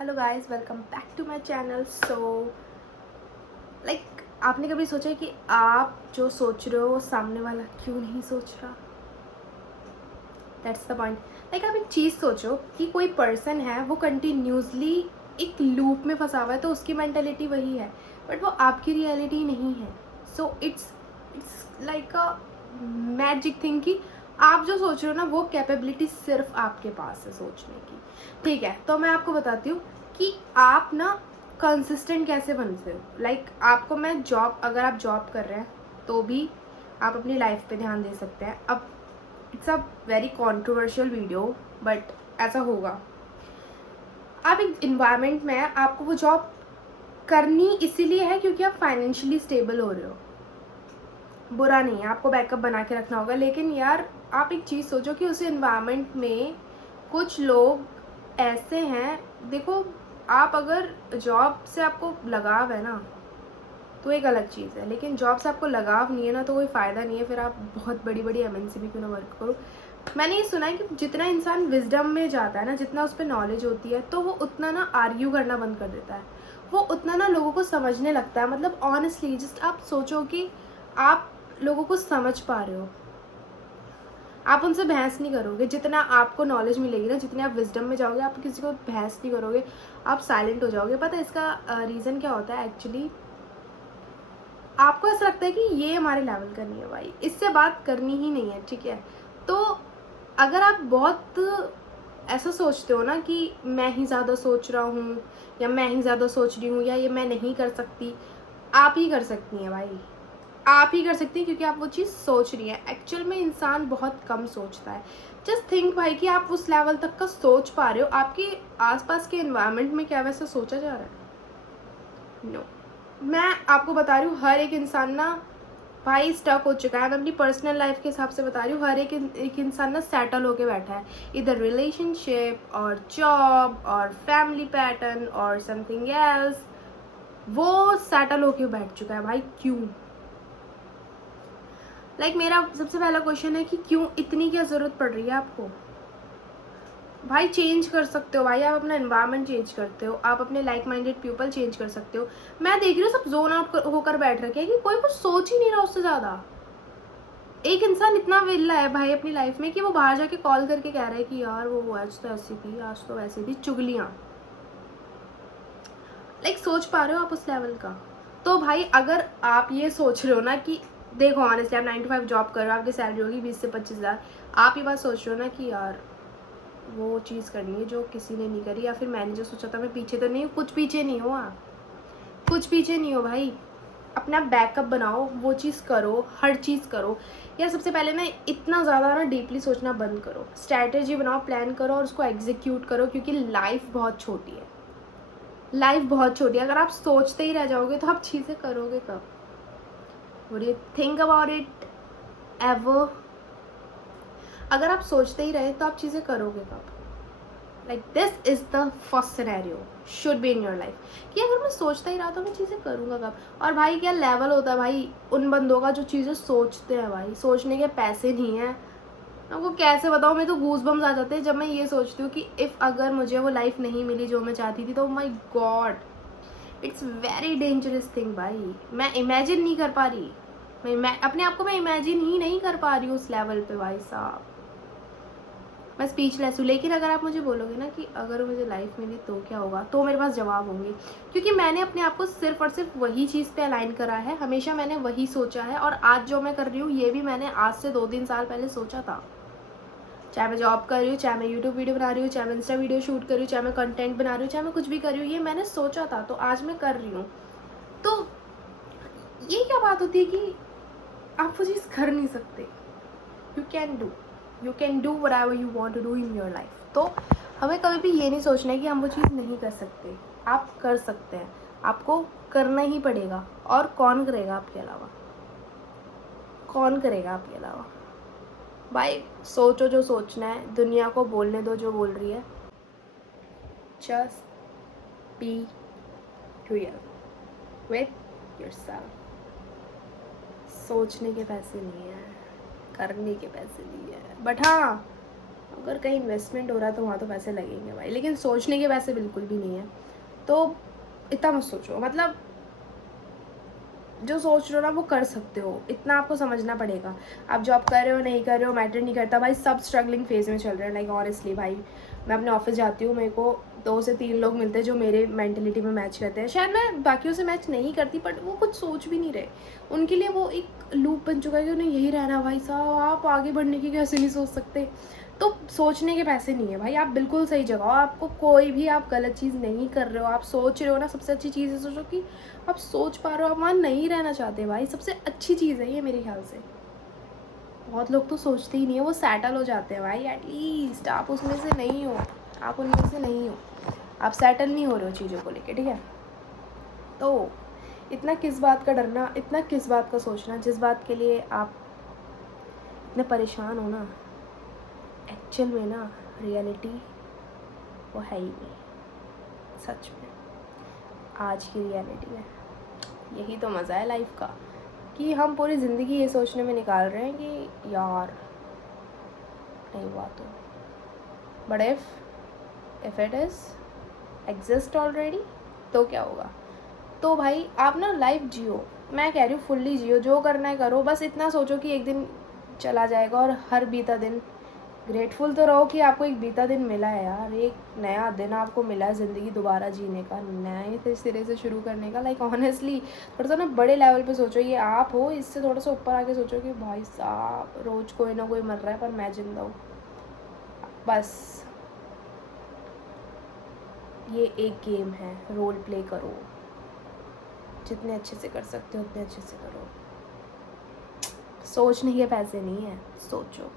Hello guys, welcome back to my channel. आपने कभी सोचा कि आप जो सोच रहे हो वो सामने वाला क्यों नहीं सोच रहा? That's the point. आप एक चीज़ सोचो कि कोई पर्सन है, वो कंटिन्यूसली एक लूप में फंसा हुआ है, तो उसकी मेंटेलिटी वही है, बट वो आपकी रियलिटी नहीं है। So it's like a magic thing कि आप जो सोच रहे हो ना, वो कैपेबिलिटी सिर्फ आपके पास है सोचने की। ठीक है, तो मैं आपको बताती हूँ कि आप ना कंसिस्टेंट कैसे बनते हो। आपको मैं जॉब, अगर आप जॉब कर रहे हैं तो भी आप अपनी लाइफ पे ध्यान दे सकते हैं। अब it's a very controversial video, but ऐसा होगा। आप एक इन्वायरमेंट में हैं, आपको वो जॉब करनी इसीलिए है क्योंकि आप फाइनेंशियली स्टेबल हो रहे हो। बुरा नहीं है, आपको बैकअप बना के रखना होगा, लेकिन यार आप एक चीज़ सोचो कि उस इन्वायरमेंट में कुछ लोग ऐसे हैं। देखो, आप अगर जॉब से आपको लगाव है ना तो एक अलग चीज़ है, लेकिन जॉब से आपको लगाव नहीं है ना तो कोई फ़ायदा नहीं है। फिर आप बहुत बड़ी बड़ी एमएनसी भी क्यों ना वर्क करो। मैंने ये सुना है कि जितना इंसान विजडम में जाता है ना, जितना उस पर नॉलेज होती है, तो वो उतना ना आर्ग्यू करना बंद कर देता है। वो उतना ना लोगों को समझने लगता है। मतलब ऑनेस्टली जस्ट आप सोचो कि आप लोगों को समझ पा रहे हो, आप उनसे बहस नहीं करोगे। जितना आपको नॉलेज मिलेगी ना, जितने आप विजडम में जाओगे, आप किसी को बहस नहीं करोगे, आप साइलेंट हो जाओगे। पता है इसका रीज़न क्या होता है? एक्चुअली आपको ऐसा लगता है कि ये हमारे लेवल का नहीं है भाई, इससे बात करनी ही नहीं है, ठीक है। तो अगर आप बहुत ऐसा सोचते हो ना कि मैं ही ज़्यादा सोच रहा हूँ, या मैं ही ज़्यादा सोच रही हूँ, या ये मैं नहीं कर सकती, आप ही कर सकती हैं भाई। आप ही कर सकती हैं क्योंकि आप वो चीज़ सोच रही हैं। एक्चुअल में इंसान बहुत कम सोचता है। जस्ट थिंक भाई कि आप उस लेवल तक का सोच पा रहे हो। आपके आसपास के एनवायरनमेंट में क्या वैसा सोचा जा रहा है? नो। मैं आपको बता रही हूँ, हर एक इंसान ना भाई स्टक हो चुका है। मैं अपनी पर्सनल लाइफ के हिसाब से बता रही हूँ, हर एक इंसान ना सेटल होके बैठा है, इधर रिलेशनशिप और जॉब और फैमिली पैटर्न और समथिंग एल्स। वो सेटल होके बैठ चुका है भाई। क्यों? मेरा सबसे पहला क्वेश्चन है कि क्यों इतनी क्या ज़रूरत पड़ रही है आपको? भाई चेंज कर सकते हो भाई, आप अपना एनवायरनमेंट चेंज करते हो, आप अपने लाइक माइंडेड पीपल चेंज कर सकते हो। मैं देख रही हूँ सब जोन आउट होकर बैठ रखे हैं कि कोई कुछ सोच ही नहीं रहा उससे ज़्यादा। एक इंसान इतना विल्ला है भाई अपनी लाइफ में कि वो बाहर जाके कॉल करके कह रहा है कि यार वो आज तो ऐसी थी, आज तो वैसी थी। चुगलियाँ। सोच पा रहे हो आप उस लेवल का? तो भाई अगर आप ये सोच रहे हो ना कि देखो ऑनेस्टली आप 9 to 5 जॉब कर रहे हो, आपकी सैलरी होगी 20 से 25 हज़ार, आप ये बात सोच रहे हो ना कि यार वो चीज़ करनी है जो किसी ने नहीं करी, या फिर मैंने जो सोचा था मैं पीछे तो नहीं हूँ। कुछ पीछे नहीं हो आप, कुछ पीछे नहीं हो भाई। अपना बैकअप बनाओ, वो चीज़ करो, हर चीज़ करो। या सबसे पहले ना इतना ज़्यादा ना डीपली सोचना बंद करो, स्ट्रैटेजी बनाओ, प्लान करो और उसको एग्जीक्यूट करो, क्योंकि लाइफ बहुत छोटी है। लाइफ बहुत छोटी है। अगर आप सोचते ही रह जाओगे तो आप चीज़ें करोगे कब? What do you think about it ever? अगर आप सोचते ही रहे तो आप चीज़ें करोगे कब? This is the first scenario should be in your life, कि अगर मैं सोचता ही रहा तो मैं चीज़ें करूँगा कब? और भाई क्या लेवल होता है भाई उन बंदों का जो चीज़ें सोचते हैं। भाई सोचने के पैसे नहीं है। मैं आपको कैसे बताऊँ, मैं तो गूज बम्स आ जाते हैं जब मैं ये सोचती हूँ कि इफ़ अगर मुझे वो लाइफ नहीं मिली जो मैं चाहती थी, तो my god, it's very dangerous thing भाई। मैं इमेजिन नहीं कर पा रही। मैं अपने आप को मैं इमेजिन ही नहीं कर पा रही हूँ उस लेवल पे भाई साहब। मैं स्पीचलेस हूँ। लेकिन अगर आप मुझे बोलोगे ना कि अगर मुझे लाइफ मिली तो क्या होगा, तो मेरे पास जवाब होंगे, क्योंकि मैंने अपने आप को सिर्फ और सिर्फ वही चीज़ पे अलाइन करा है। हमेशा मैंने वही सोचा है, और आज जो मैं कर रही हूँ ये भी मैंने आज से 2-3 साल पहले सोचा था। चाहे मैं जॉब कर रही हूँ, चाहे मैं यूट्यूब वीडियो बना रही हूँ, चाहे मैं इंस्टा वीडियो शूट कर रही हूँ, चाहे मैं कंटेंट बना रही हूँ, चाहे मैं कुछ भी कर रही हूँ, ये मैंने सोचा था, तो आज मैं कर रही हूँ। तो ये क्या बात होती है कि आप वो चीज़ कर नहीं सकते? You can do whatever you want to do in your life. तो हमें कभी भी ये नहीं सोचना है कि हम वो चीज़ नहीं कर सकते। आप कर सकते हैं, आपको करना ही पड़ेगा। और कौन करेगा आपके अलावा? कौन करेगा आपके अलावा? भाई सोचो जो सोचना है, दुनिया को बोलने दो जो बोल रही है। Just be real with yourself. सोचने के पैसे नहीं है, करने के पैसे नहीं है, बट हाँ अगर कहीं इन्वेस्टमेंट हो रहा है तो वहाँ तो पैसे लगेंगे भाई, लेकिन सोचने के पैसे बिल्कुल भी नहीं है। तो इतना मत सोचो, मतलब जो सोच रहे हो ना वो कर सकते हो, इतना आपको समझना पड़ेगा। आप जॉब कर रहे हो नहीं कर रहे हो मैटर नहीं करता भाई, सब स्ट्रगलिंग फेज़ में चल रहे हैं। लाइक ऑनेस्टली भाई, मैं अपने ऑफिस जाती हूँ, मेरे को 2 से 3 लोग मिलते हैं जो मेरे मेंटलिटी में मैच करते हैं। शायद मैं बाकियों से मैच नहीं करती, बट वो कुछ सोच भी नहीं रहे। उनके लिए वो एक लूप बन चुका है कि उन्हें यही रहना। भाई साहब, आप आगे बढ़ने की कैसे नहीं सोच सकते? तो सोचने के पैसे नहीं है भाई, आप बिल्कुल सही जगह हो। आपको कोई भी, आप गलत चीज़ नहीं कर रहे हो, आप सोच रहे हो ना, सबसे अच्छी चीज़ है सोचो कि आप सोच पा रहे हो, आप वहाँ नहीं रहना चाहते भाई, सबसे अच्छी चीज़ है ये मेरे ख्याल से। बहुत लोग तो सोचते ही नहीं है, वो सेटल हो जाते हैं भाई। एटलीस्ट आप उसमें से नहीं हो, आप उनमें से नहीं हो, आप सेटल नहीं हो रहे हो चीज़ों को लेके, ठीक है? तो इतना किस बात का डरना, इतना किस बात का सोचना, जिस बात के लिए आप इतने परेशान हो ना, एक्चुअल में ना रियलिटी वो है ही नहीं। सच में आज की रियलिटी है, यही तो मज़ा है लाइफ का, कि हम पूरी ज़िंदगी ये सोचने में निकाल रहे हैं कि यार नहीं हुआ तो, but if it is exist already तो क्या होगा? तो भाई आप ना लाइफ जियो, मैं कह रही हूँ फुल्ली जियो, जो करना है करो, बस इतना सोचो कि एक दिन चला जाएगा, और हर बीता दिन ग्रेटफुल तो रहो कि आपको एक बीता दिन मिला है यार, एक नया दिन आपको मिला है ज़िंदगी दोबारा जीने का, नए सिरे से शुरू करने का। लाइक ऑनेस्टली थोड़ा सा ना बड़े लेवल पे सोचो, ये आप हो, इससे थोड़ा सा ऊपर आके सोचो कि भाई साहब रोज़ कोई ना कोई मर रहा है पर मैं जिंदा हूँ। बस ये एक गेम है, रोल प्ले करो, जितने अच्छे से कर सकते हो उतने अच्छे से करो। सोचने के पैसे नहीं है, सोचो।